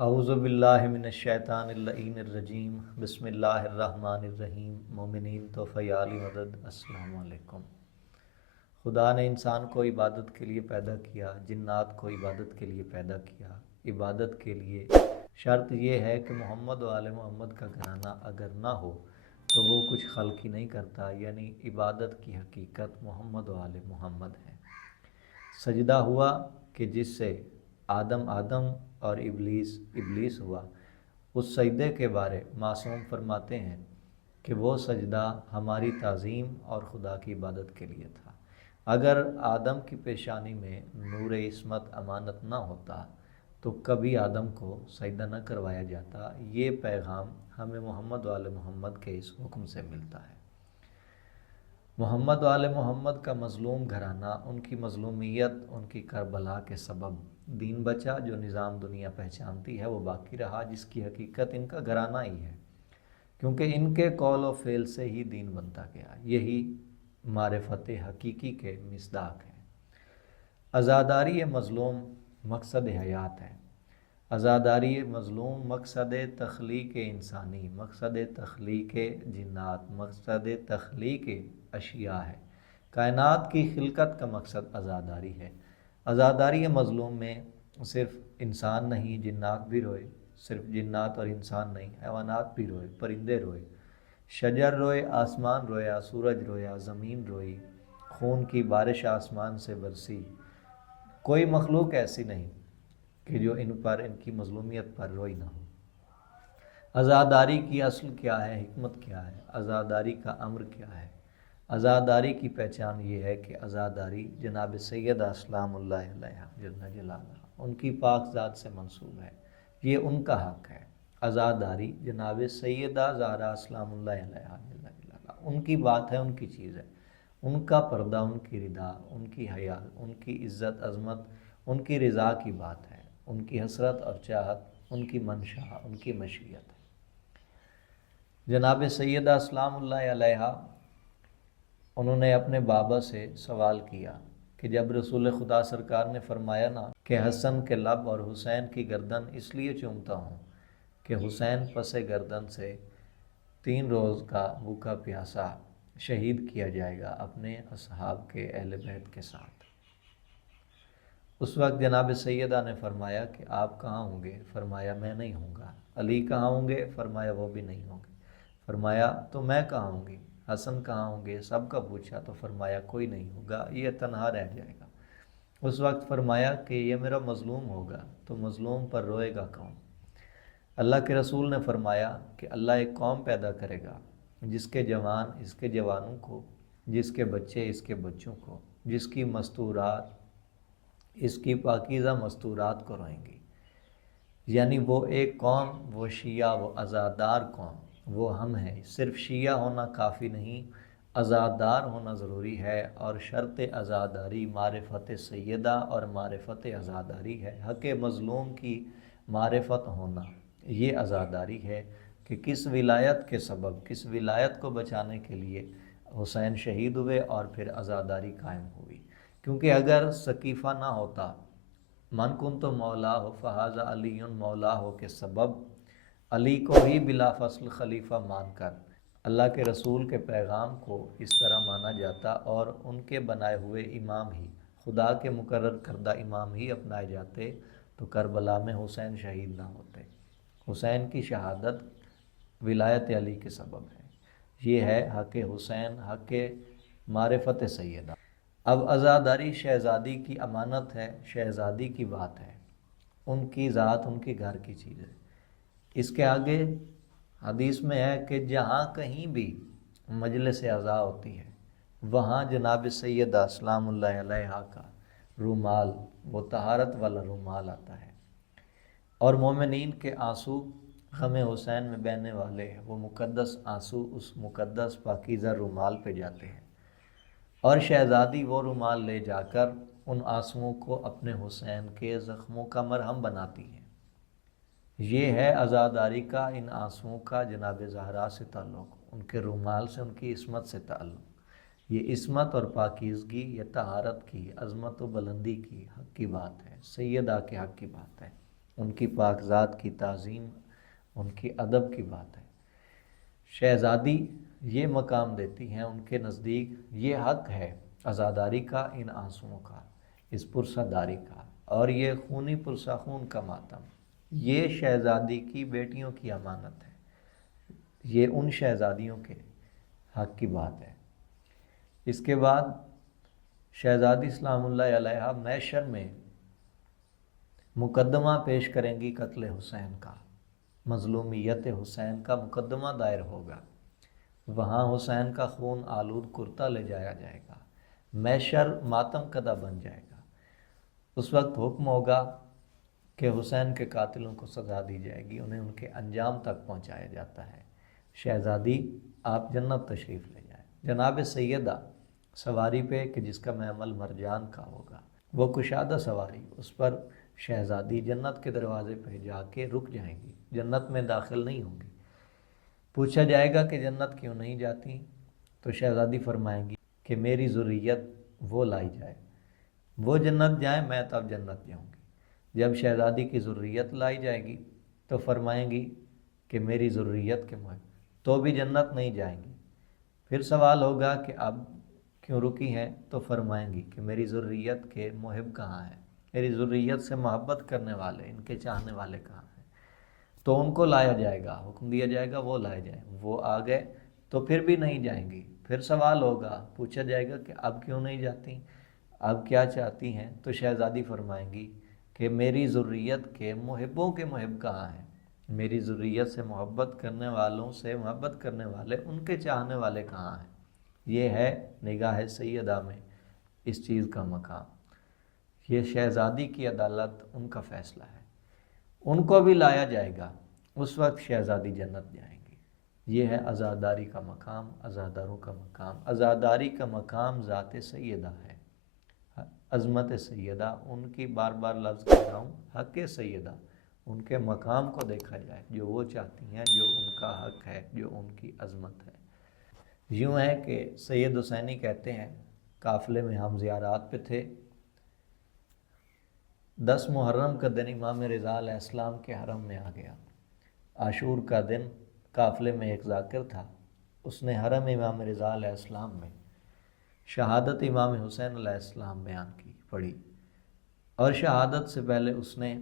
اعوذ باللہ من الشیطان اللعین الرجیم، بسم اللہ الرحمن الرحیم۔ مومنین تو فیالی مدد، السلام علیکم۔ خدا نے انسان کو عبادت کے لیے پیدا کیا، جنات کو عبادت کے لیے پیدا کیا۔ عبادت کے لیے شرط یہ ہے کہ محمد و آل محمد کا گھرانہ اگر نہ ہو تو وہ کچھ خلق ہی نہیں کرتا، یعنی عبادت کی حقیقت محمد و آل محمد ہے۔ سجدہ ہوا کہ جس سے آدم اور ابلیس ہوا، اس سجدے کے بارے معصوم فرماتے ہیں کہ وہ سجدہ ہماری تعظیم اور خدا کی عبادت کے لیے تھا۔ اگر آدم کی پیشانی میں نور عصمت امانت نہ ہوتا تو کبھی آدم کو سجدہ نہ کروایا جاتا۔ یہ پیغام ہمیں محمد و آل محمد کے اس حکم سے ملتا ہے۔ محمد و آل محمد کا مظلوم گھرانہ، ان کی مظلومیت، ان کی کربلا کے سبب دین بچا۔ جو نظام دنیا پہچانتی ہے وہ باقی رہا، جس کی حقیقت ان کا گھرانہ ہی ہے، کیونکہ ان کے قول و فعل سے ہی دین بنتا گیا۔ یہی معرفت حقیقی کے مصداق ہیں۔ عزاداری مظلوم مقصد حیات ہے۔ عزاداری مظلوم مقصد تخلیق انسانی، مقصد تخلیق جنات، مقصد تخلیق اشیاء ہے۔ کائنات کی خلقت کا مقصد عزاداری ہے۔ عزاداری مظلوم میں صرف انسان نہیں، جنات بھی روئے۔ صرف جنات اور انسان نہیں، حیوانات بھی روئے، پرندے روئے، شجر روئے، آسمان رویا، سورج رویا، زمین روئی، خون کی بارش آسمان سے برسی۔ کوئی مخلوق ایسی نہیں کہ جو ان کی مظلومیت پر روئی نہ ہو۔ عزاداری کی اصل کیا ہے، حکمت کیا ہے، عزاداری کا امر کیا ہے؟ عزاداری کی پہچان یہ ہے کہ عزاداری جناب سیدہ سلام اللہ علیہ جل جلالہ، ان کی پاک ذات سے منسوب ہے، یہ ان کا حق ہے۔ عزاداری جناب سیدہ زہرا سلام اللہ علیہ جل جلالہ، ان کی بات ہے، ان کی چیز ہے، ان کا پردہ، ان کی ردا، ان کی حیا، ان کی عزت عظمت، ان کی رضا کی بات ہے، ان کی حسرت اور چاہت، ان کی منشا، ان کی مشیت ہے۔ جناب سیدہ سلام اللہ علیہ انہوں نے اپنے بابا سے سوال کیا کہ جب رسول خدا سرکار نے فرمایا نا کہ حسن کے لب اور حسین کی گردن اس لیے چومتا ہوں کہ حسین پس گردن سے 3 روز کا بھوکا پیاسا شہید کیا جائے گا اپنے اصحاب کے اہل بیت کے ساتھ۔ اس وقت جناب سیدہ نے فرمایا کہ آپ کہاں ہوں گے؟ فرمایا میں نہیں ہوں گا۔ علی کہاں ہوں گے؟ فرمایا وہ بھی نہیں ہوں گے۔ فرمایا تو میں کہاں ہوں گی؟ حسن کہاں ہوں گے؟ سب کا پوچھا تو فرمایا کوئی نہیں ہوگا، یہ تنہا رہ جائے گا۔ اس وقت فرمایا کہ یہ میرا مظلوم ہوگا تو مظلوم پر روئے گا کون؟ اللہ کے رسول نے فرمایا کہ اللہ ایک قوم پیدا کرے گا جس کے جوان اس کے جوانوں کو، جس کے بچے اس کے بچوں کو، جس کی مستورات اس کی پاکیزہ مستورات کو روئیں گی۔ یعنی وہ ایک قوم، وہ شیعہ، وہ عزادار قوم، وہ ہم ہیں۔ صرف شیعہ ہونا کافی نہیں، عزادار ہونا ضروری ہے، اور شرط عزاداری معرفت سیدہ اور معرفت عزاداری ہے۔ حق مظلوم کی معرفت ہونا یہ عزاداری ہے کہ کس ولایت کے سبب، کس ولایت کو بچانے کے لیے حسین شہید ہوئے اور پھر عزاداری قائم ہوئی۔ کیونکہ اگر سقیفہ نہ ہوتا، من کنت مولا ہو فہذا علی مولا ہو کے سبب علی کو ہی بلا فصل خلیفہ مان کر اللہ کے رسول کے پیغام کو اس طرح مانا جاتا اور ان کے بنائے ہوئے امام ہی، خدا کے مقرر کردہ امام ہی اپنائے جاتے تو کربلا میں حسین شہید نہ ہوتے۔ حسین کی شہادت ولایت علی کے سبب ہے۔ یہ ہے حق حسین، حق معرفت سیدہ۔ اب عزاداری شہزادی کی امانت ہے، شہزادی کی بات ہے، ان کی ذات، ان کے گھر کی چیز ہے۔ اس کے آگے حدیث میں ہے کہ جہاں کہیں بھی مجلس عزا ہوتی ہے وہاں جناب سیدہ سلام اللہ علیہ کا رومال، وہ طہارت والا رومال آتا ہے، اور مومنین کے آنسو غم حسین میں بہنے والے وہ مقدس آنسو اس مقدس پاکیزہ رومال پہ جاتے ہیں، اور شہزادی وہ رومال لے جا کر ان آنسوؤں کو اپنے حسین کے زخموں کا مرہم بناتی ہیں۔ یہ ہے عزاداری کا ان آنسوؤں کا جناب زہرا سے تعلق، ان کے رومال سے، ان کی عصمت سے تعلق۔ یہ عصمت اور پاکیزگی، یہ طہارت کی، عظمت و بلندی کی حق کی بات ہے، سیدہ کے حق کی بات ہے۔ ان کی پاکزات کی تعظیم، ان کی ادب کی بات ہے۔ شہزادی یہ مقام دیتی ہیں، ان کے نزدیک یہ حق ہے عزاداری کا، ان آنسوؤں کا، اس پرسہ داری کا، اور یہ خونی پرسہ خون کا ماتم، یہ شہزادی کی بیٹیوں کی امانت ہے، یہ ان شہزادیوں کے حق کی بات ہے۔ اس کے بعد شہزادی سلام اللہ علیہ محشر میں مقدمہ پیش کریں گی قتل حسین کا، مظلومیت حسین کا مقدمہ دائر ہوگا، وہاں حسین کا خون آلود کرتا لے جایا جائے گا، محشر ماتم کدہ بن جائے گا۔ اس وقت حکم ہوگا کہ حسین کے قاتلوں کو سزا دی جائے گی، انہیں ان کے انجام تک پہنچایا جاتا ہے۔ شہزادی آپ جنت تشریف لے جائیں۔ جناب سیدہ سواری پہ کہ جس کا محمل مرجان کا ہوگا، وہ کشادہ سواری، اس پر شہزادی جنت کے دروازے پہ جا کے رک جائیں گی، جنت میں داخل نہیں ہوں گی۔ پوچھا جائے گا کہ جنت کیوں نہیں جاتی، تو شہزادی فرمائیں گی کہ میری ذریت وہ لائی جائے، وہ جنت جائیں میں تب جنت جاؤں گی۔ جب شہزادی کی ذریت لائی جائے گی تو فرمائیں گی کہ میری ذریت کے محب، تو بھی جنت نہیں جائیں گی۔ پھر سوال ہوگا کہ اب کیوں رکی ہیں، تو فرمائیں گی کہ میری ذریت کے محب کہاں ہیں، میری ذریت سے محبت کرنے والے، ان کے چاہنے والے کہاں ہیں، تو ان کو لایا جائے گا، حکم دیا جائے گا وہ لائے جائیں، وہ آ گئے تو پھر بھی نہیں جائیں گی۔ پھر سوال ہوگا، پوچھا جائے گا کہ اب کیوں نہیں جاتی، اب کیا چاہتی ہیں، تو شہزادی فرمائیں گی کہ میری ذریت کے محبوں کے محب کہاں ہیں، میری ذریت سے محبت کرنے والوں سے محبت کرنے والے، ان کے چاہنے والے کہاں ہیں۔ یہ ہے نگاہ سیدہ میں اس چیز کا مقام، یہ شہزادی کی عدالت، ان کا فیصلہ ہے، ان کو بھی لایا جائے گا، اس وقت شہزادی جنت جائیں گی۔ یہ ہے عزاداری کا مقام، عزاداروں کا مقام۔ عزاداری کا مقام ذات سیدہ ہے، عظمت سیدہ، ان کی بار بار لفظ کہہ رہا ہوں، حق سیدہ، ان کے مقام کو دیکھا جائے، جو وہ چاہتی ہیں، جو ان کا حق ہے، جو ان کی عظمت ہے۔ یوں ہے کہ سید حسینی کہتے ہیں، قافلے میں ہم زیارات پہ تھے، 10 محرم کا دن امام رضا علیہ السلام کے حرم میں آ گیا۔ عاشور کا دن قافلے میں ایک ذاکر تھا، اس نے حرم امام رضا علیہ السلام میں شہادت امام حسین علیہ السلام بیان کی، پڑھی، اور شہادت سے پہلے اس نے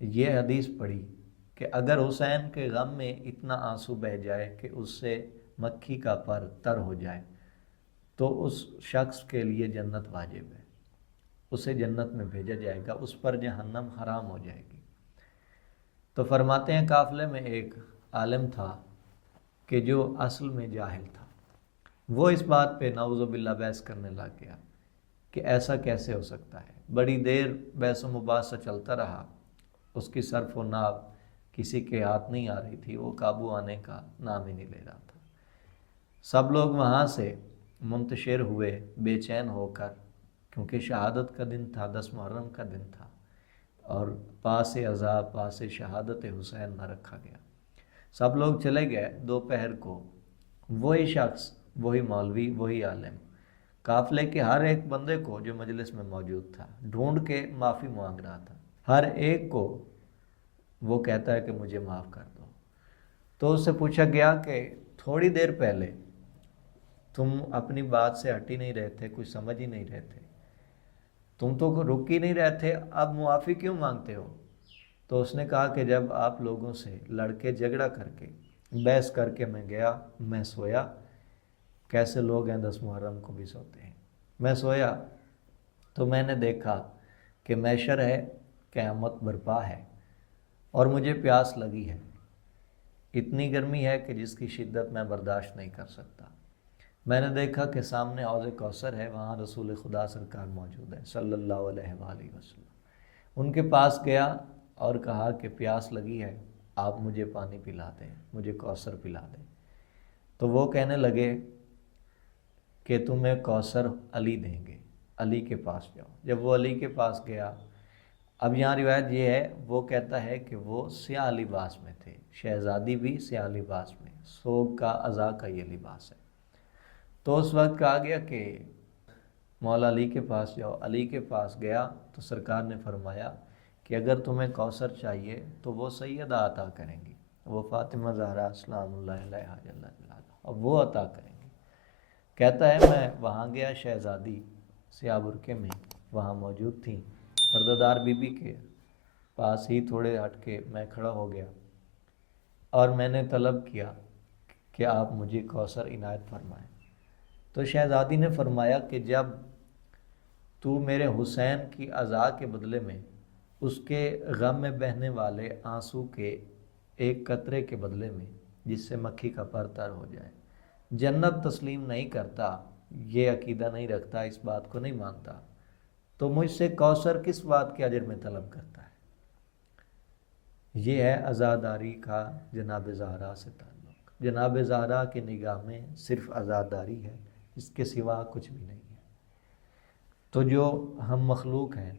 یہ حدیث پڑھی کہ اگر حسین کے غم میں اتنا آنسو بہہ جائے کہ اس سے مکھی کا پر تر ہو جائے تو اس شخص کے لیے جنت واجب ہے، اسے جنت میں بھیجا جائے گا، اس پر جہنم حرام ہو جائے گی۔ تو فرماتے ہیں قافلے میں ایک عالم تھا کہ جو اصل میں جاہل تھا، وہ اس بات پہ نعوذ باللہ بحث کرنے لگ گیا کہ ایسا کیسے ہو سکتا ہے۔ بڑی دیر بحث و مباحثہ چلتا رہا، اس کی صرف و ناب کسی کے ہاتھ نہیں آ رہی تھی، وہ قابو آنے کا نام ہی نہیں لے رہا تھا۔ سب لوگ وہاں سے منتشر ہوئے بے چین ہو کر، کیونکہ شہادت کا دن تھا، 10 محرم کا دن تھا، اور پاس عذاب پاس شہادت حسین نہ رکھا گیا۔ سب لوگ چلے گئے دوپہر کو، وہی شخص، وہی مولوی، وہی عالم قافلے کے ہر ایک بندے کو جو مجلس میں موجود تھا ڈھونڈ کے معافی مانگ رہا تھا، ہر ایک کو وہ کہتا ہے کہ مجھے معاف کر دو۔ تو اس سے پوچھا گیا کہ تھوڑی دیر پہلے تم اپنی بات سے ہٹ ہی نہیں رہے تھے، کچھ سمجھ ہی نہیں رہے تھے، تم تو رک ہی نہیں رہے تھے، اب معافی کیوں مانگتے ہو؟ تو اس نے کہا کہ جب آپ لوگوں سے لڑ کے جھگڑا کر کے بحث کر کے میں گیا، میں سویا، کیسے لوگ ہیں 10 محرم کو بھی سوتے ہیں، میں سویا تو میں نے دیکھا کہ محشر ہے، قیامت برپا ہے، اور مجھے پیاس لگی ہے، اتنی گرمی ہے کہ جس کی شدت میں برداشت نہیں کر سکتا۔ میں نے دیکھا کہ سامنے حوض کوثر ہے، وہاں رسول خدا سرکار موجود ہے صلی اللہ علیہ وآلہ وسلم۔ ان کے پاس گیا اور کہا کہ پیاس لگی ہے، آپ مجھے پانی پلا دیں، مجھے کوثر پلا دیں۔ تو وہ کہنے لگے کہ تمہیں کوثر علی دیں گے، علی کے پاس جاؤ۔ جب وہ علی کے پاس گیا، اب یہاں روایت یہ ہے، وہ کہتا ہے کہ وہ سیاہ لباس میں تھے، شہزادی بھی سیاہ لباس میں، سوگ کا عزا کا یہ لباس ہے۔ تو اس وقت کہا گیا کہ مولا علی کے پاس جاؤ، علی کے پاس گیا تو سرکار نے فرمایا کہ اگر تمہیں کوثر چاہیے تو وہ سیدہ عطا کریں گی، وہ فاطمہ زہرا سلام اللہ علیہا جل جلالہ، اب وہ عطا کریں گی۔ کہتا ہے میں وہاں گیا، شہزادی سیاہ برقعے میں وہاں موجود تھیں، پردہ دار بی بی کے پاس ہی تھوڑے ہٹ کے میں کھڑا ہو گیا اور میں نے طلب کیا کہ آپ مجھے کوثر عنایت فرمائیں۔ تو شہزادی نے فرمایا کہ جب تو میرے حسین کی عزا کے بدلے میں اس کے غم میں بہنے والے آنسو کے ایک قطرے کے بدلے میں جس سے مکھی کا پر تر ہو جائے جنت تسلیم نہیں کرتا، یہ عقیدہ نہیں رکھتا، اس بات کو نہیں مانتا، تو مجھ سے کوثر کس بات کے اجر میں طلب کرتا ہے؟ یہ ہے عزاداری کا جناب زہرا سے تعلق۔ جناب زہرا کی نگاہ میں صرف عزاداری ہے، اس کے سوا کچھ بھی نہیں ہے۔ تو جو ہم مخلوق ہیں،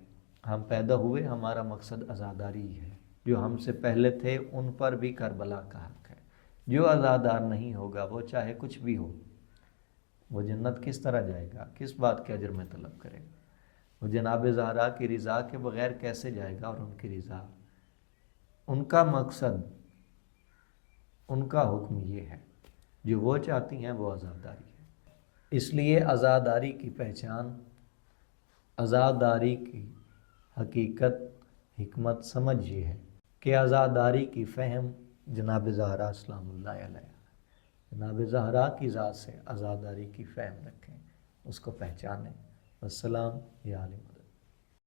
ہم پیدا ہوئے، ہمارا مقصد عزاداری ہی ہے۔ جو ہم سے پہلے تھے ان پر بھی کربلا کا حق ہے۔ جو عزادار نہیں ہوگا وہ چاہے کچھ بھی ہو، وہ جنت کس طرح جائے گا؟ کس بات کے اجر میں طلب کرے گا؟ وہ جناب زہرا کی رضا کے بغیر کیسے جائے گا؟ اور ان کی رضا، ان کا مقصد، ان کا حکم یہ ہے، جو وہ چاہتی ہیں وہ عزاداری ہے۔ اس لیے عزاداری کی پہچان، عزاداری کی حقیقت، حکمت، سمجھ یہ ہے کہ عزاداری کی فہم جناب زہرا سلام اللہ علیہ، جناب زہرا کی ذات سے عزاداری کی فہم رکھیں، اس کو پہچانیں۔ السلام یا علیکم۔